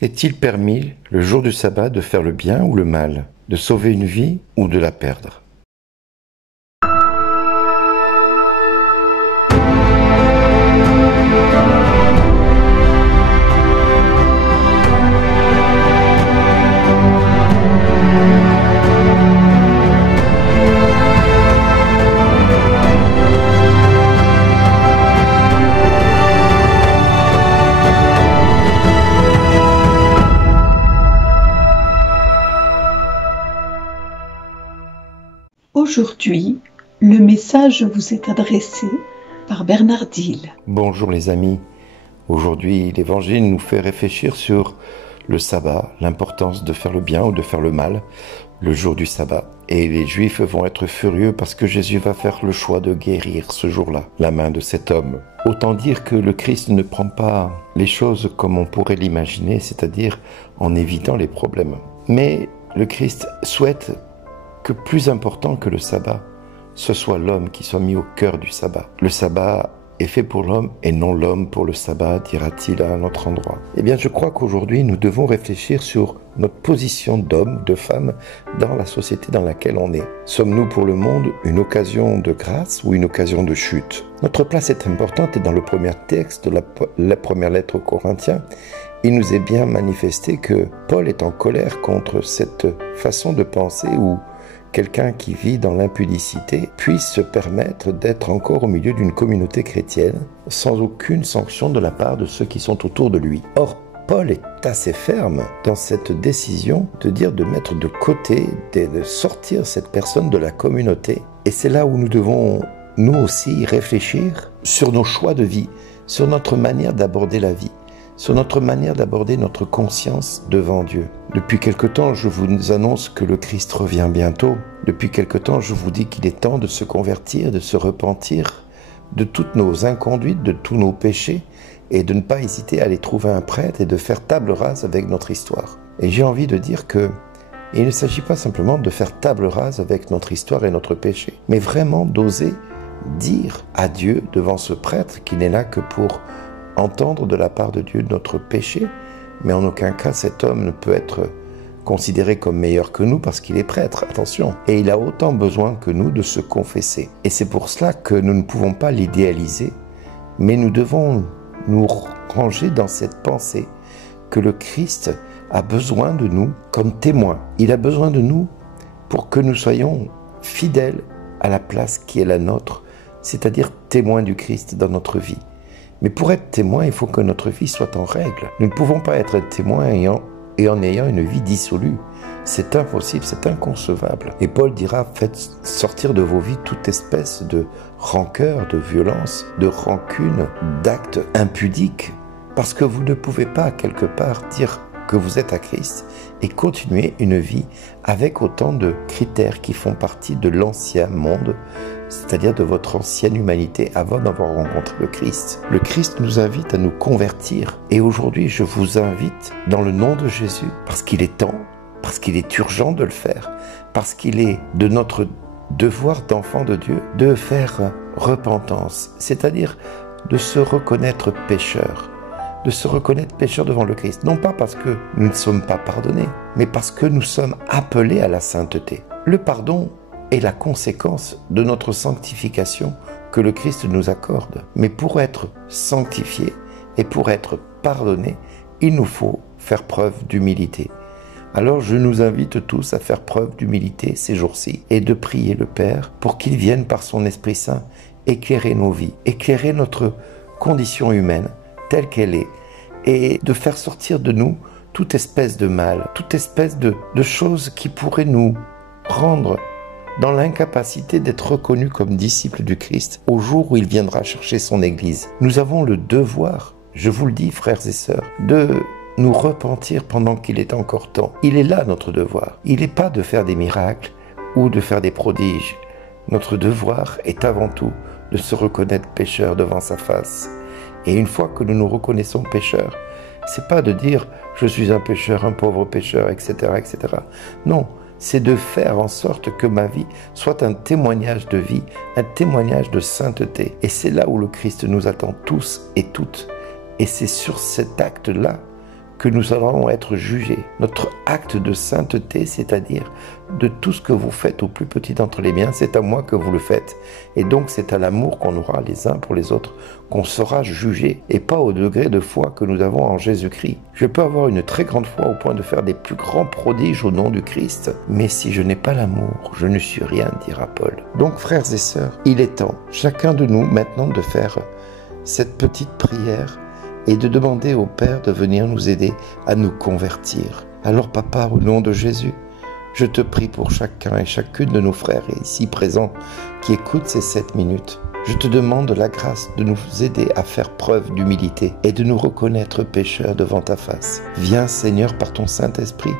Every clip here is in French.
Est-il permis, le jour du sabbat, de faire le bien ou le mal, de sauver une vie ou de la perdre? Aujourd'hui, le message vous est adressé par Bernard Dille. Bonjour les amis. Aujourd'hui, l'Évangile nous fait réfléchir sur le sabbat, l'importance de faire le bien ou de faire le mal, le jour du sabbat. Et les Juifs vont être furieux parce que Jésus va faire le choix de guérir ce jour-là la main de cet homme. Autant dire que le Christ ne prend pas les choses comme on pourrait l'imaginer, c'est-à-dire en évitant les problèmes. Mais le Christ souhaite que plus important que le sabbat, ce soit l'homme qui soit mis au cœur du sabbat. Le sabbat est fait pour l'homme et non l'homme pour le sabbat, dira-t-il à un autre endroit. Eh bien, je crois qu'aujourd'hui, nous devons réfléchir sur notre position d'homme, de femme, dans la société dans laquelle on est. Sommes-nous pour le monde une occasion de grâce ou une occasion de chute? Notre place est importante et dans le premier texte de la première lettre aux Corinthiens, il nous est bien manifesté que Paul est en colère contre cette façon de penser où quelqu'un qui vit dans l'impudicité puisse se permettre d'être encore au milieu d'une communauté chrétienne sans aucune sanction de la part de ceux qui sont autour de lui. Or, Paul est assez ferme dans cette décision de dire de mettre de côté, de sortir cette personne de la communauté. Et c'est là où nous devons, nous aussi, réfléchir sur nos choix de vie, sur notre manière d'aborder la vie, sur notre manière d'aborder notre conscience devant Dieu. Depuis quelque temps, je vous annonce que le Christ revient bientôt. Depuis quelque temps, je vous dis qu'il est temps de se convertir, de se repentir de toutes nos inconduites, de tous nos péchés, et de ne pas hésiter à aller trouver un prêtre et de faire table rase avec notre histoire. Et j'ai envie de dire que il ne s'agit pas simplement de faire table rase avec notre histoire et notre péché, mais vraiment d'oser dire à Dieu devant ce prêtre qui n'est là que pour entendre de la part de Dieu notre péché, mais en aucun cas cet homme ne peut être considéré comme meilleur que nous parce qu'il est prêtre, attention. Et il a autant besoin que nous de se confesser. Et c'est pour cela que nous ne pouvons pas l'idéaliser, mais nous devons nous ranger dans cette pensée que le Christ a besoin de nous comme témoins. Il a besoin de nous pour que nous soyons fidèles à la place qui est la nôtre, c'est-à-dire témoins du Christ dans notre vie. Mais pour être témoin, il faut que notre vie soit en règle. Nous ne pouvons pas être témoins en ayant une vie dissolue. C'est impossible, c'est inconcevable. Et Paul dira, faites sortir de vos vies toute espèce de rancœur, de violence, de rancune, d'actes impudiques, parce que vous ne pouvez pas, quelque part, dire que vous êtes à Christ et continuer une vie avec autant de critères qui font partie de l'ancien monde, c'est-à-dire de votre ancienne humanité avant d'avoir rencontré le Christ. Le Christ nous invite à nous convertir. Et aujourd'hui, je vous invite dans le nom de Jésus, parce qu'il est temps, parce qu'il est urgent de le faire, parce qu'il est de notre devoir d'enfant de Dieu de faire repentance, c'est-à-dire de se reconnaître pécheur, de se reconnaître pécheur devant le Christ. Non pas parce que nous ne sommes pas pardonnés, mais parce que nous sommes appelés à la sainteté. Le pardon est la conséquence de notre sanctification que le Christ nous accorde. Mais pour être sanctifié et pour être pardonné, il nous faut faire preuve d'humilité. Alors je nous invite tous à faire preuve d'humilité ces jours-ci et de prier le Père pour qu'il vienne par son Esprit Saint éclairer nos vies, éclairer notre condition humaine telle qu'elle est et de faire sortir de nous toute espèce de mal, toute espèce de choses qui pourraient nous rendre dans l'incapacité d'être reconnus comme disciples du Christ au jour où il viendra chercher son Église. Nous avons le devoir, je vous le dis frères et sœurs, de nous repentir pendant qu'il est encore temps. Il est là notre devoir. Il n'est pas de faire des miracles ou de faire des prodiges. Notre devoir est avant tout de se reconnaître pécheur devant sa face. Et une fois que nous nous reconnaissons pécheurs, c'est pas de dire « je suis un pécheur, un pauvre pécheur, etc. etc. » Non, c'est de faire en sorte que ma vie soit un témoignage de vie, un témoignage de sainteté. Et c'est là où le Christ nous attend tous et toutes. Et c'est sur cet acte-là que nous allons être jugés. Notre acte de sainteté, c'est-à-dire de tout ce que vous faites au plus petit d'entre les miens, c'est à moi que vous le faites. Et donc c'est à l'amour qu'on aura les uns pour les autres qu'on sera jugé, et pas au degré de foi que nous avons en Jésus-Christ. Je peux avoir une très grande foi au point de faire des plus grands prodiges au nom du Christ, mais si je n'ai pas l'amour, je ne suis rien, dira Paul. Donc frères et sœurs, il est temps, chacun de nous maintenant, de faire cette petite prière et de demander au Père de venir nous aider à nous convertir. Alors papa, au nom de Jésus, je te prie pour chacun et chacune de nos frères ici présents qui écoutent ces 7 minutes. Je te demande la grâce de nous aider à faire preuve d'humilité et de nous reconnaître pécheurs devant ta face. Viens Seigneur par ton Saint-Esprit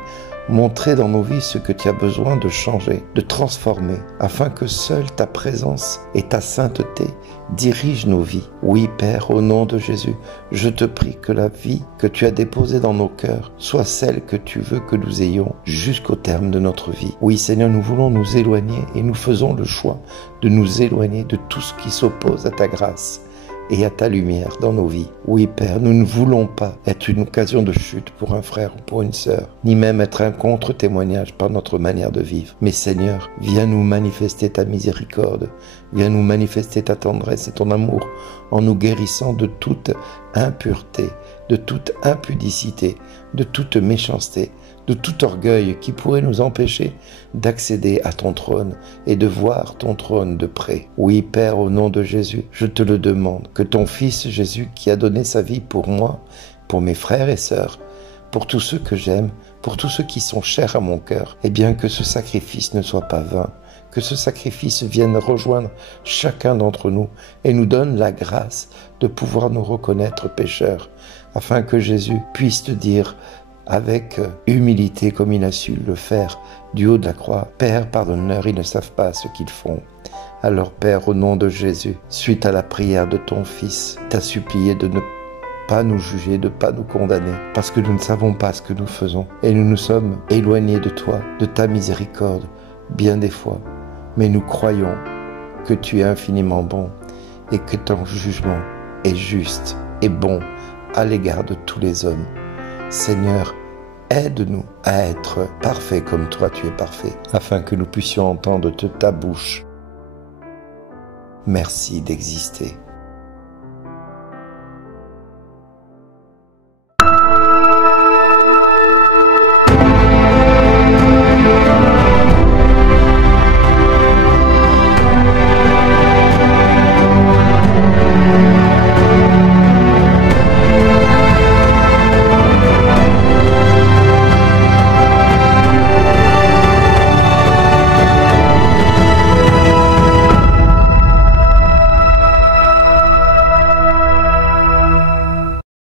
montrer dans nos vies ce que tu as besoin de changer, de transformer, afin que seule ta présence et ta sainteté dirigent nos vies. Oui, Père, au nom de Jésus, je te prie que la vie que tu as déposée dans nos cœurs soit celle que tu veux que nous ayons jusqu'au terme de notre vie. Oui, Seigneur, nous voulons nous éloigner et nous faisons le choix de nous éloigner de tout ce qui s'oppose à ta grâce et à ta lumière dans nos vies. Oui, Père, nous ne voulons pas être une occasion de chute pour un frère ou pour une sœur, ni même être un contre-témoignage par notre manière de vivre. Mais Seigneur, viens nous manifester ta miséricorde, viens nous manifester ta tendresse et ton amour en nous guérissant de toute impureté, de toute impudicité, de toute méchanceté, de tout orgueil qui pourrait nous empêcher d'accéder à ton trône et de voir ton trône de près. Oui, Père, au nom de Jésus, je te le demande, que ton Fils Jésus, qui a donné sa vie pour moi, pour mes frères et sœurs, pour tous ceux que j'aime, pour tous ceux qui sont chers à mon cœur, eh bien que ce sacrifice ne soit pas vain, que ce sacrifice vienne rejoindre chacun d'entre nous et nous donne la grâce de pouvoir nous reconnaître pécheurs, afin que Jésus puisse te dire avec humilité comme il a su le faire du haut de la croix, « Père, pardonne-leur, ils ne savent pas ce qu'ils font. » Alors Père, au nom de Jésus, suite à la prière de ton Fils, t'as supplié de ne pas nous juger, de ne pas nous condamner, parce que nous ne savons pas ce que nous faisons, et nous nous sommes éloignés de toi, de ta miséricorde, bien des fois. Mais nous croyons que tu es infiniment bon, et que ton jugement est juste et bon à l'égard de tous les hommes. Seigneur, aide-nous à être parfaits comme toi tu es parfait, afin que nous puissions entendre de ta bouche. Merci d'exister.